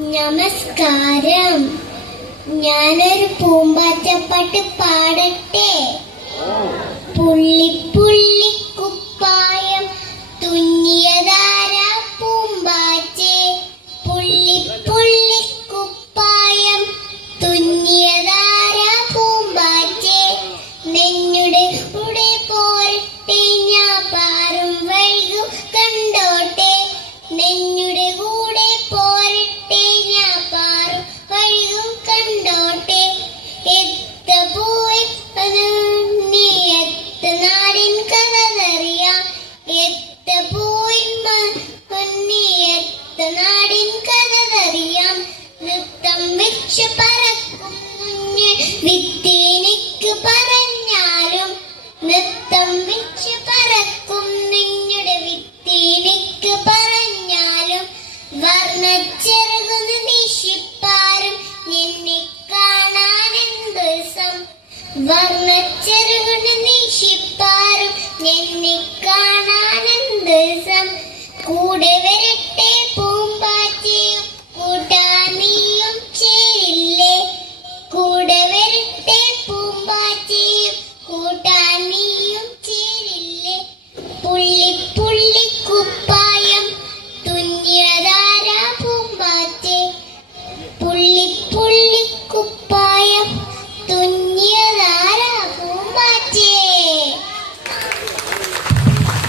നമസ്കാരം. ഞാനൊരു പൂമ്പാറ്റപ്പാട്ട് പാടട്ടെ. പുള്ളിപ്പുള്ളി കുപ്പായം തുന്നിയതാര പൂമ്പാറ്റേ. പുള്ളിപ്പുള്ളി കുപ്പായം തുന്നിയതാര പൂമ്പാറ്റേ. നെഞ്ഞുടെ കൂടെ പോരട്ടെ, ഞാൻ പാറും വഴികു കണ്ടോട്ടെ. നെഞ്ഞുടെ കൂടെ പോരട്ടെ, ഞാൻ പാറും വഴികു കണ്ടോട്ടെ. എത്ത പോയി നീ എത്ത നാടിൻ കഥറിയാം. എത്ത പോയി നീ എത്ത നാടിൻ കഥറിയാം. നൃത്തം വെച്ച് പറക്കും കുഞ്ഞ് വിത്തേനിക്ക് പറഞ്ഞാലും. നൃത്തം വെച്ച് പറക്കും നിങ്ങളുടെ വിത്തേനിക്ക് പറഞ്ഞാലും. വർണ്ണച്ചെറുകുന്ന വീശിപ്പാരും എന്നെ കാണാൻ എന്തൊരു വർണ്ണച്ചെറുകുന്ന വീശിപ്പാരും എന്നെ കാണാൻ